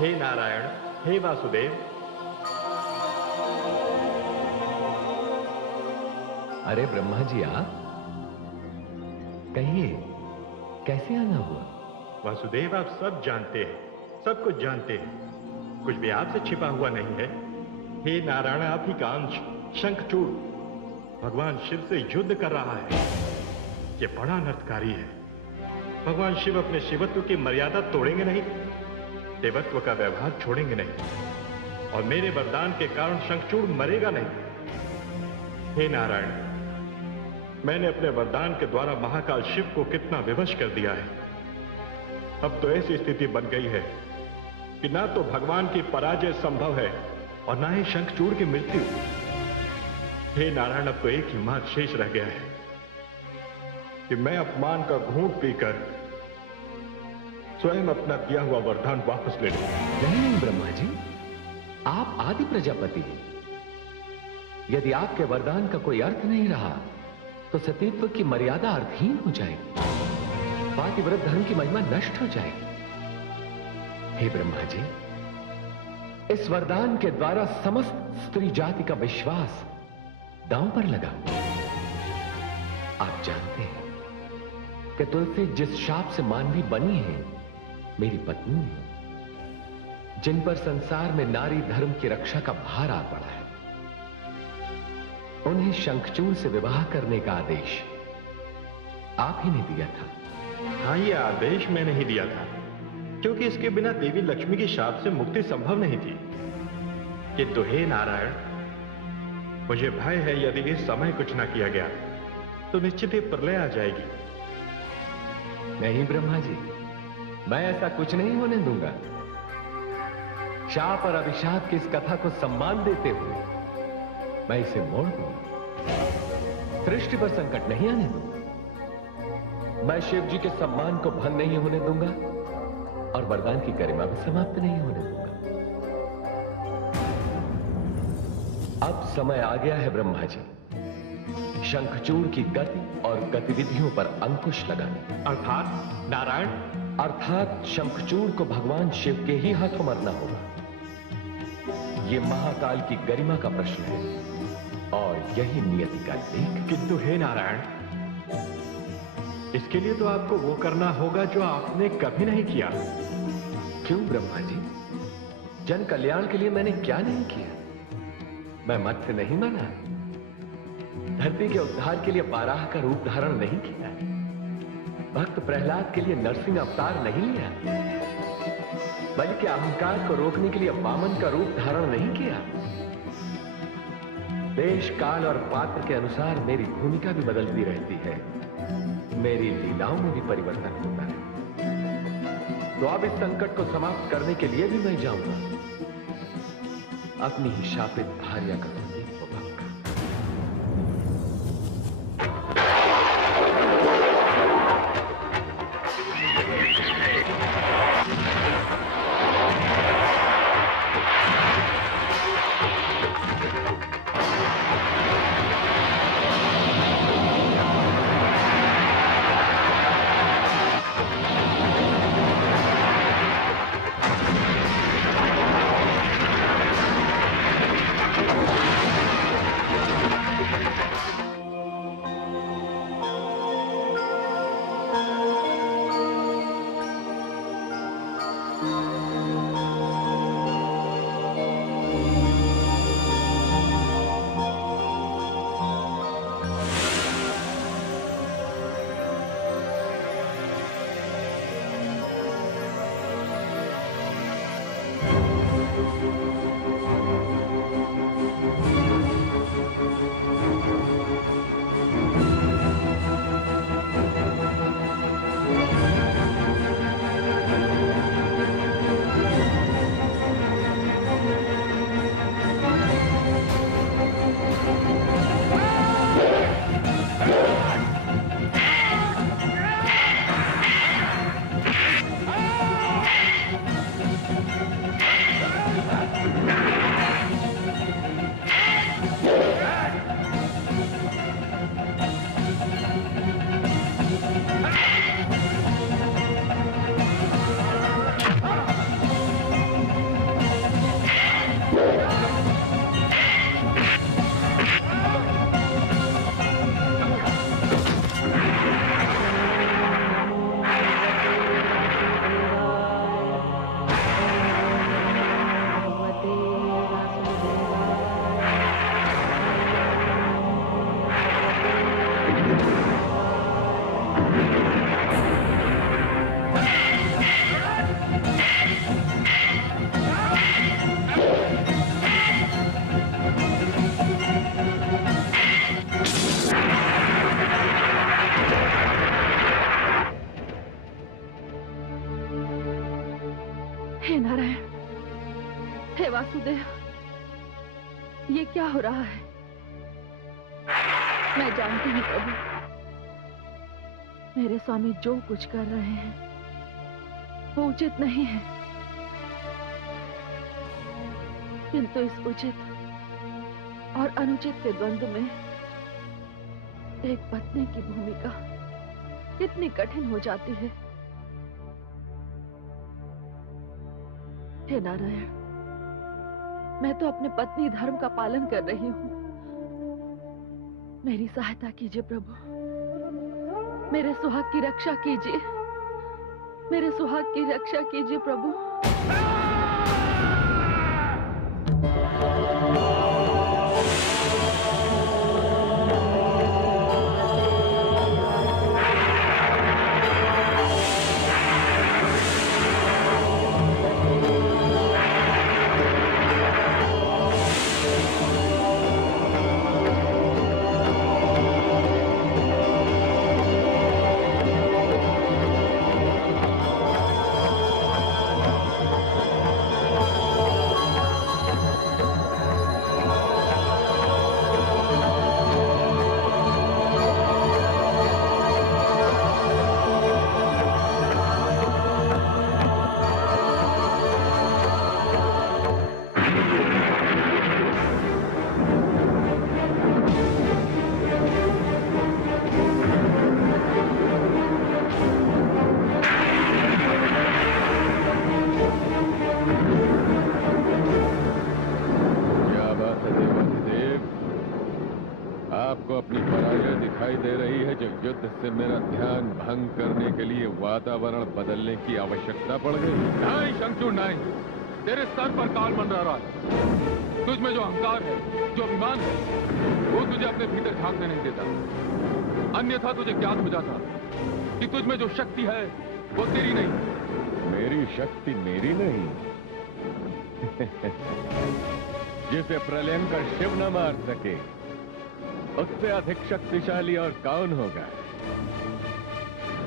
हे नारायण, हे वासुदेव। अरे ब्रह्मा जी आप, कहिए कैसे आना हुआ? वासुदेव आप सब जानते हैं, सब कुछ जानते हैं, कुछ भी आपसे छिपा हुआ नहीं है। हे नारायण, आप ही का अंश शंखचूड़ भगवान शिव से युद्ध कर रहा है। ये बड़ा अनर्थकारी है। भगवान शिव अपने शिवत्व की मर्यादा तोड़ेंगे नहीं, देवत्व का व्यवहार छोड़ेंगे नहीं, और मेरे वरदान के कारण शंखचूड़ मरेगा नहीं। हे नारायण, मैंने अपने वरदान के द्वारा महाकाल शिव को कितना विवश कर दिया है। अब तो ऐसी स्थिति बन गई है कि ना तो भगवान की पराजय संभव है और ना ही शंखचूड़ की मृत्यु। हे नारायण, अब तो एक ही मार्ग शेष रह गया है कि मैं अपमान का घूंट पीकर स्वयं अपना दिया हुआ वरदान वापस ले लूं। नहीं ब्रह्मा जी, आप आदि प्रजापति हैं। यदि आपके वरदान का कोई अर्थ नहीं रहा तो सतीत्व की मर्यादा अर्थहीन हो जाएगी, पातिव्रत धर्म की महिमा नष्ट हो जाएगी। हे ब्रह्मा जी, इस वरदान के द्वारा समस्त स्त्री जाति का विश्वास दांव पर लगा। आप जानते हैं कि तुलसी जिस शाप से मानवी बनी है, मेरी पत्नी है, जिन पर संसार में नारी धर्म की रक्षा का भार आ पड़ा है, उन्हें शंखचूड़ से विवाह करने का आदेश आप ही ने दिया था। हाँ, यह आदेश मैंने ही दिया था, क्योंकि इसके बिना देवी लक्ष्मी की शाप से मुक्ति संभव नहीं थी। किंतु हे नारायण, मुझे भय है यदि इस समय कुछ ना किया गया तो निश्चित ही प्रलय आ जाएगी। नहीं ब्रह्मा जी, मैं ऐसा कुछ नहीं होने दूंगा। शाप और अभिशाप की इस कथा को सम्मान देते हुए मैं इसे मोड़ दूंगा। सृष्टि पर संकट नहीं आने दूंगा। मैं शिव जी के सम्मान को भंग नहीं होने दूंगा और वरदान की गरिमा भी समाप्त नहीं होने दूंगा। अब समय आ गया है ब्रह्मा जी, शंखचूड़ की गति और गतिविधियों पर अंकुश लगाने। अर्थात नारायण, अर्थात शंखचूड़ को भगवान शिव के ही हाथों मरना होगा। यह महाकाल की गरिमा का प्रश्न है और यही नियति का लेख। किंतु हे नारायण, इसके लिए तो आपको वो करना होगा जो आपने कभी नहीं किया। क्यों ब्रह्मा जी? जन कल्याण के लिए मैंने क्या नहीं किया? मैं मत्स्य नहीं बना, धरती के उद्धार के लिए बाराह का रूप धारण नहीं किया, भक्त प्रहलाद के लिए नरसिंह अवतार नहीं लिया, बल्कि अहंकार को रोकने के लिए वामन का रूप धारण नहीं किया। देश काल और पात्र के अनुसार मेरी भूमिका भी बदलती रहती है, मेरी लीलाओं में भी परिवर्तन होता है। तो अब इस संकट को समाप्त करने के लिए भी मैं जाऊंगा अपनी ही शापित भार्या का वासुदेव, ये क्या हो रहा है? मैं जानती हूँ प्रभु, मेरे स्वामी जो कुछ कर रहे हैं वो उचित नहीं है, किंतु इस उचित और अनुचित के द्वंद्व में एक पत्नी की भूमिका कितनी कठिन हो जाती है। हे नारायण, मैं तो अपने पत्नी धर्म का पालन कर रही हूँ, मेरी सहायता कीजिए प्रभु, मेरे सुहाग की रक्षा कीजिए, मेरे सुहाग की रक्षा कीजिए प्रभु। युद्ध से मेरा ध्यान भंग करने के लिए वातावरण बदलने की आवश्यकता पड़ गई। नहीं शंखचूड़ नहीं, तेरे सर पर काल मंडरा रहा है। तुझ में जो अहंकार है, जो अभिमान है, वो तुझे अपने भीतर झांकने नहीं देता। अन्यथा तुझे ज्ञात हो जाता कि तुझ में जो शक्ति है वो तेरी नहीं। मेरी शक्ति मेरी नहीं? जिसे प्रलयंकर शिव न मार सके उससे अधिक शक्तिशाली और कौन होगा?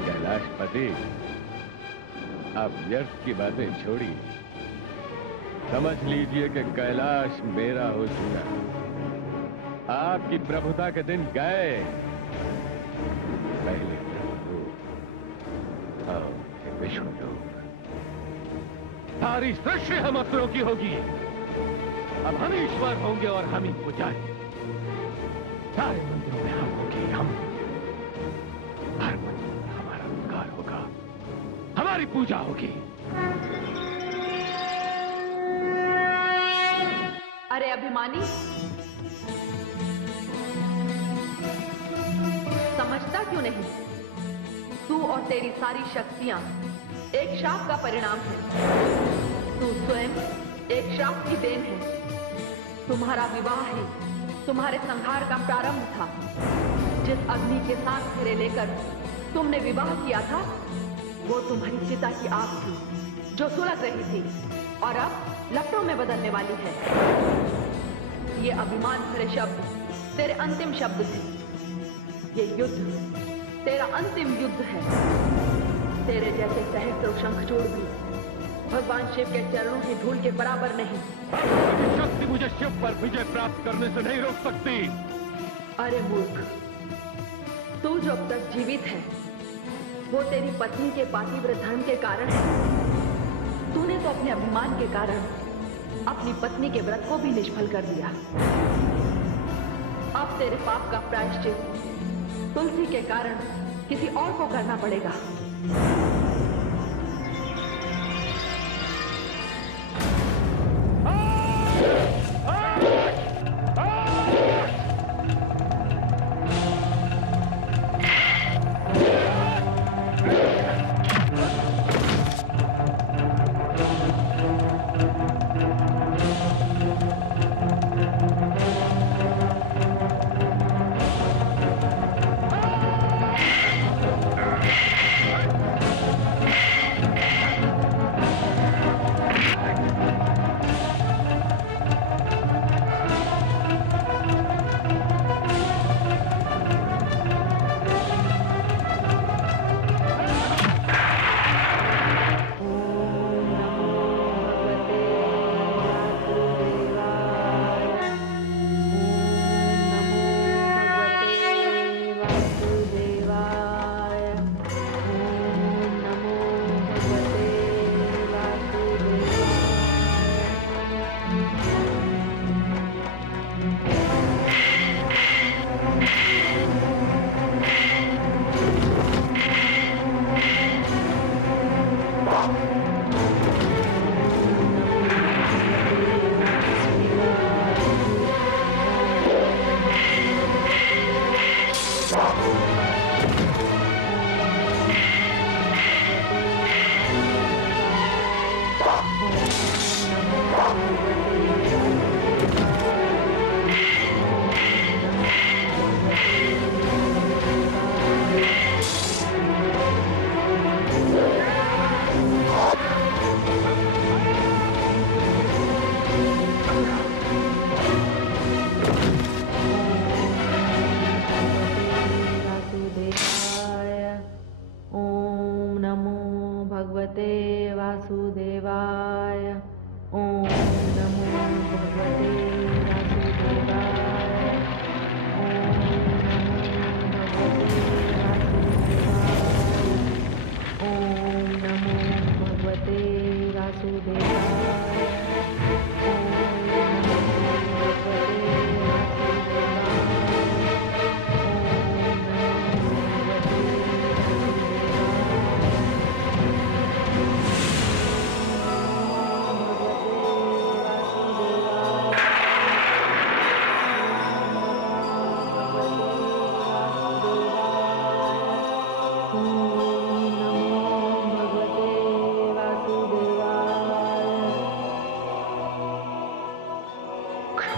कैलाशपति, अब व्यर्थ की बातें छोड़िए, समझ लीजिए कि कैलाश मेरा हो चुका। आपकी प्रभुता के दिन गए। पहले प्रभु और विष्णु लोग। सारी सृष्टि हम असुरों की होगी। अब हम ईश्वर होंगे और हम ही पुजारी। सारे मंदिरों में हम होंगे, हम। हर मंदिर में हमारा उपकार होगा, हमारी पूजा होगी। अरे अभिमानी, समझता क्यों नहीं? तू और तेरी सारी शक्तियां एक श्राप का परिणाम है। तू स्वयं एक श्राप की देन है। तुम्हारा विवाह ही तुम्हारे संहार का प्रारंभ था। जिस अग्नि के साथ फेरे लेकर तुमने विवाह किया था, वो तुम्हारी चिता की आग थी जो सुलग रही थी और अब लपटों में बदलने वाली है। ये अभिमान भरे शब्द तेरे अंतिम शब्द थे। ये युद्ध तेरा अंतिम युद्ध है। तेरे जैसे सहस्त्रों शंखचूड़ भी भगवान शिव के चरणों की धूल के बराबर नहीं। शक्ति मुझे शिव पर विजय प्राप्त करने से नहीं रोक सकती। अरे मूर्ख, तू जो अब तक जीवित है वो तेरी पत्नी के पातिव्रत धर्म के कारण है। तूने तो अपने अभिमान के कारण अपनी पत्नी के व्रत को भी निष्फल कर दिया। अब तेरे पाप का प्रायश्चित तुलसी के कारण किसी और को करना पड़ेगा।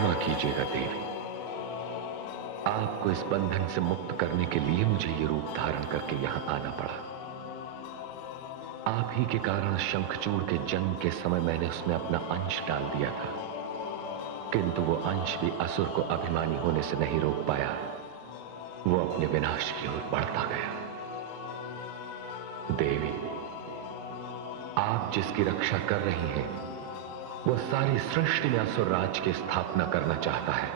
क्षमा कीजिएगा देवी, आपको इस बंधन से मुक्त करने के लिए मुझे ये रूप धारण करके यहां आना पड़ा। आप ही के कारण शंखचूड़ के जंग के समय मैंने उसमें अपना अंश डाल दिया था, किंतु वो अंश भी असुर को अभिमानी होने से नहीं रोक पाया। वो अपने विनाश की ओर बढ़ता गया। देवी, आप जिसकी रक्षा कर रही हैं, वो सारी सृष्टि में असुर राज की स्थापना करना चाहता है,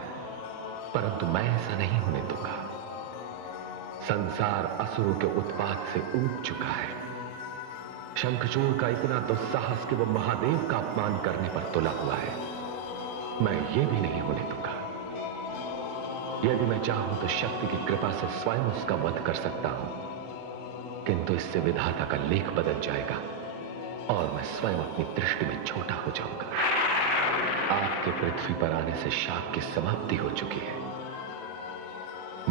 परंतु मैं ऐसा नहीं होने दूंगा। संसार असुरों के उत्पात से ऊब चुका है। शंखचूड़ का इतना दुस्साहस कि वो महादेव का अपमान करने पर तुला हुआ है, मैं ये भी नहीं होने दूंगा। यदि मैं चाहूं तो शक्ति की कृपा से स्वयं उसका वध कर सकता हूं, किंतु इससे विधाता का लेख बदल जाएगा और मैं स्वयं अपनी दृष्टि में छोटा हो जाऊंगा। आपके पृथ्वी पर आने से शाप की समाप्ति हो चुकी है।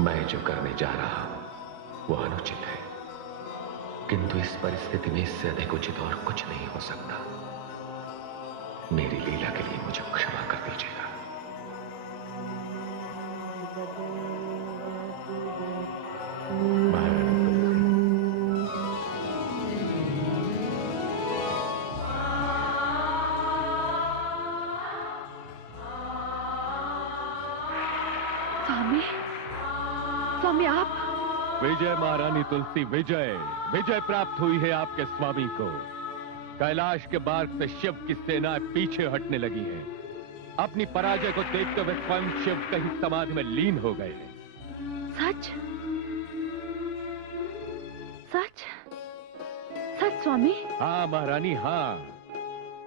मैं जो करने जा रहा हूं वो अनुचित है, किंतु इस परिस्थिति में इससे अधिक उचित और कुछ नहीं हो सकता। मेरी लीला के लिए मुझे क्षमा कर दीजिएगा। स्वामी, स्वामी आप? विजय महारानी तुलसी, विजय विजय प्राप्त हुई है आपके स्वामी को। कैलाश के मार्ग से शिव की सेना पीछे हटने लगी है। अपनी पराजय को देखते हुए स्वयं शिव कहीं समाधि में लीन हो गए हैं। सच? सच? सच स्वामी? हाँ महारानी, हाँ।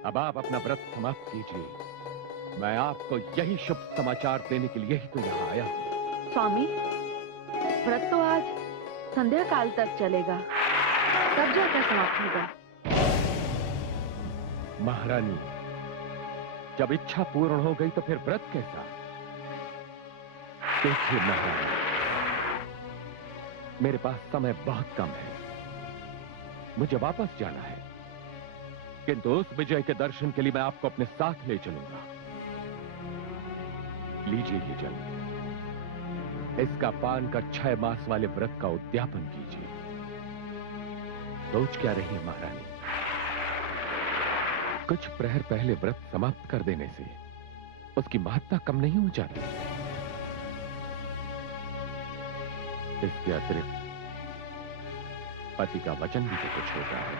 अब आप अपना व्रत समाप्त कीजिए। मैं आपको यही शुभ समाचार देने के लिए ही तो यहाँ आया हूँ। स्वामी, व्रत तो आज संध्या काल तक चलेगा, तब जाकर समाप्त होगा। महारानी, जब इच्छा पूर्ण हो गई तो फिर व्रत कैसा? देखिए महारानी, मेरे पास समय बहुत कम है, मुझे वापस जाना है, किंतु उस विजय के दर्शन के लिए मैं आपको अपने साथ ले चलूंगा। लीजिए ये जल, इसका पान कर 6 मास वाले व्रत का उद्यापन कीजिए। सोच क्या रही है महारानी? कुछ प्रहर पहले व्रत समाप्त कर देने से उसकी महत्ता कम नहीं हो जाती। इसके अतिरिक्त पति का वचन भी तो कुछ होता है।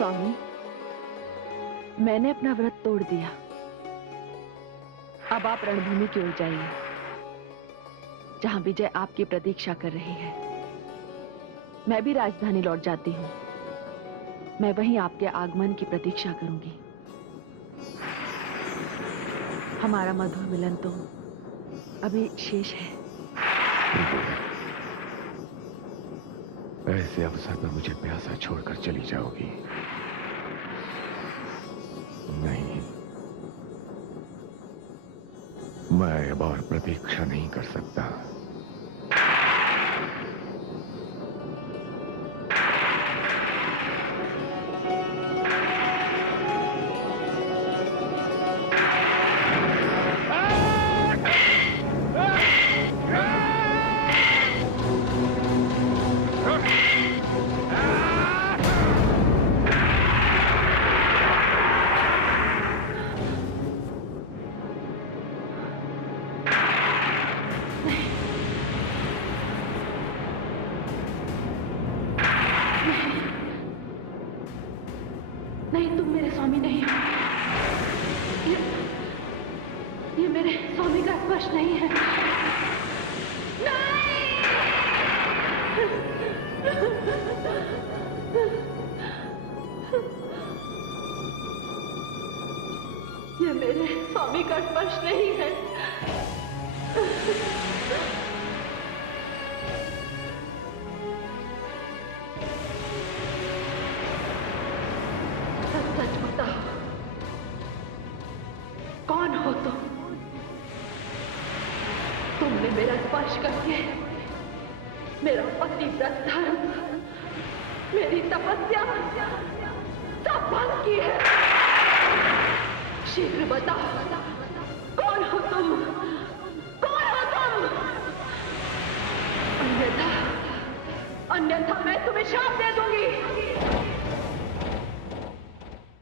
स्वामी, मैंने अपना व्रत तोड़ दिया। अब आप रणभूमि की ओर जाइए, जहां विजय आपकी प्रतीक्षा कर रही है। मैं भी राजधानी लौट जाती हूँ। मैं वहीं आपके आगमन की प्रतीक्षा करूंगी। हमारा मधुर मिलन तो अभी शेष है। ऐसे अवसर पर मुझे प्यासा छोड़कर चली जाओगी? नहीं, मैं अब और प्रतीक्षा नहीं कर सकता। स्पर्श नहीं है। ये मेरे स्वामी का स्पर्श नहीं है। सच सच बताओ, कौन हो तुम? तुमने मेरा स्पर्श करके मेरा पतिव्रत धर्म, मेरी तपस्या सब भंग की है। शीघ्र बताओ, कौन हो तुम? कौन हो तुम? अन्यथा मैं तुम्हें शाप